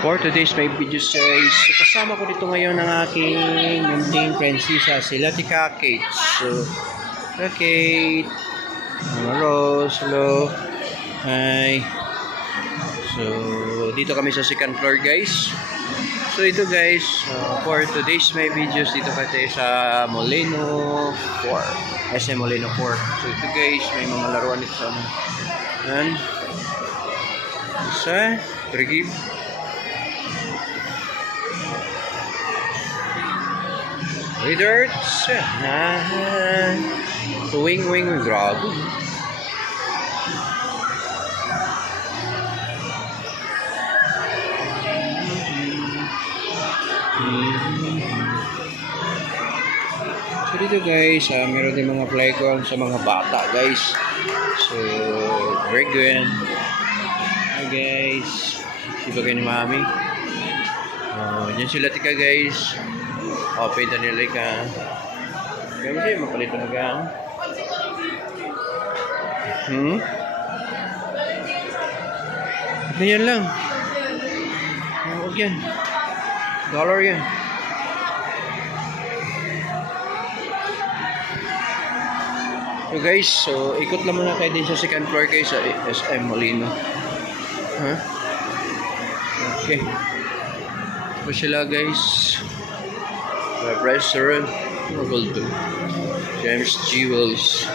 For today's my videos guys, so, kasama ko dito ngayon ang aking munting prinsesa, si Latika Kate. So, Kate, Rose, hello, hi. So, dito kami sa second floor guys. So, ito guys, for today's my videos, dito kami sa Molino 4, SM Molino 4. So, ito guys, may mga laruan dito sa ano. And, isa, trigib. Wizards, wing, grabe. So dito guys, meron din mga playground sa mga bata guys. So, very good. Hi guys, siba kayo ni mami. Diyan sila tika guys. Open na nila ka. Kaya mo siya mapalito na ka. Ganyan lang. Huwag yan. Dollar yan. So guys, so ikot lang muna kayo din sa second floor guys sa SM Molino. Okay. Ito sila guys. Restaurant, James Jewels.